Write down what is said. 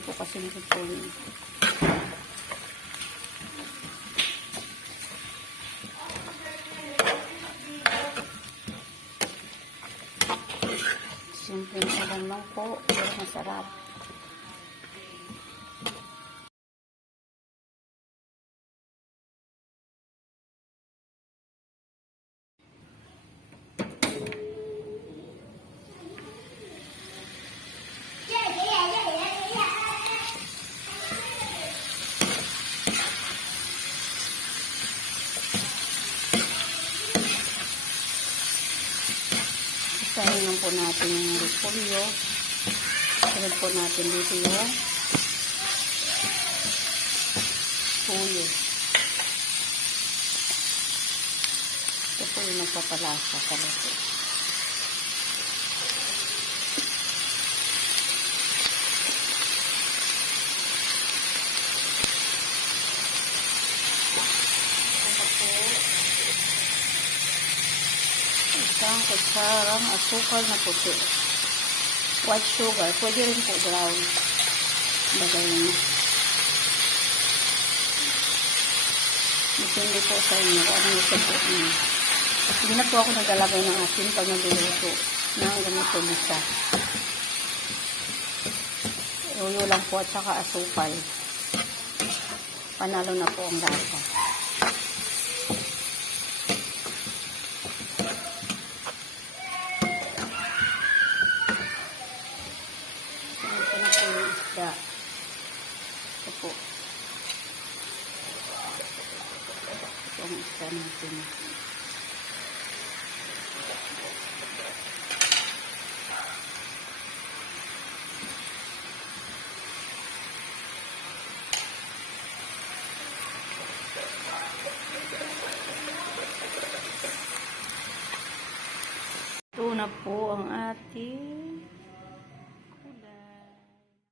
po kasi hipon. Simple ulam lang po, pero masarap. Isahin lang po natin yung repolyo. Sunod po natin dito yung puyo. Ito po yung nagpapalasa talaga. Isang kutsarang asukal na puti. White sugar. Pwede rin po brown. Bagay na. Depende po sa inyo kung ano yung sabot niyo. Hindi na po ako naglalagay ng asin pag nagluluto ng ganito bisa. Ulo lang po at saka asukal. Panalo na po ang lasa. Ito na po yung isda. Ito po. Ito ang isda natin. Ito na po ang ating